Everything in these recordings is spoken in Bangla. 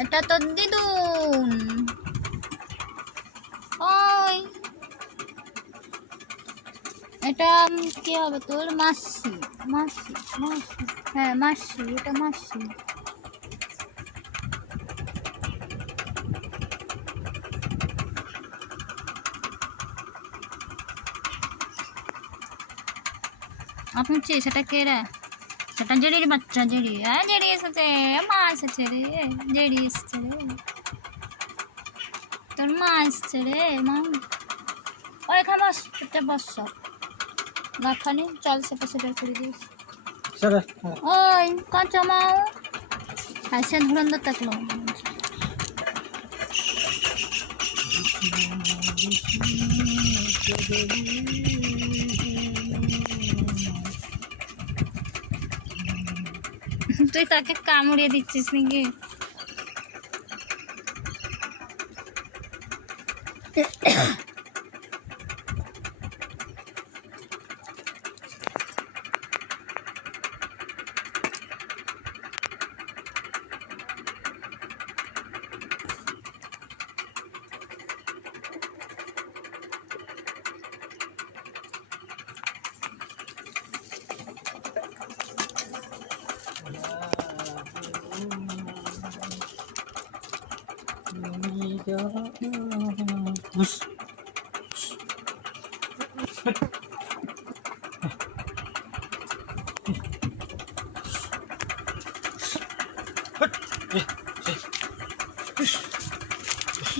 এটা তো দিদুন। ওই এটা কি হবে তোর? মাসি মাসি মাসি, হ্যাঁ মাসি, এটা মাসি। আপনি সেটা কে রে? সেটা জেডির বাচ্চা, জেডি। হ্যাঁ জেডি এসেছে, মা এসেছে রে, জেডি এসেছে রে, তোর মা এসছে রে। মা ওই খামাস, চুপচাপ বস। গাখানি চল সেটা সেটা করে দিস। ওই কাঁচা মাও হাসেন ধুরন্ধর থাকলো। তুই তাকে কামড়িয়ে দিচ্ছিস নাকি?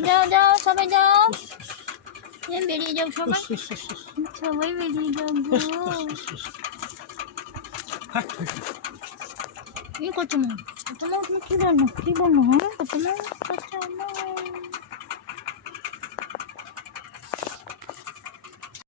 যাও যাও সবাই যাও, বেরিয়ে যাও সবাই, সবাই বেরিয়ে যাও গো। কি করছো মা? তোমার কি বললো? কি বললো? হ্যাঁ তোমার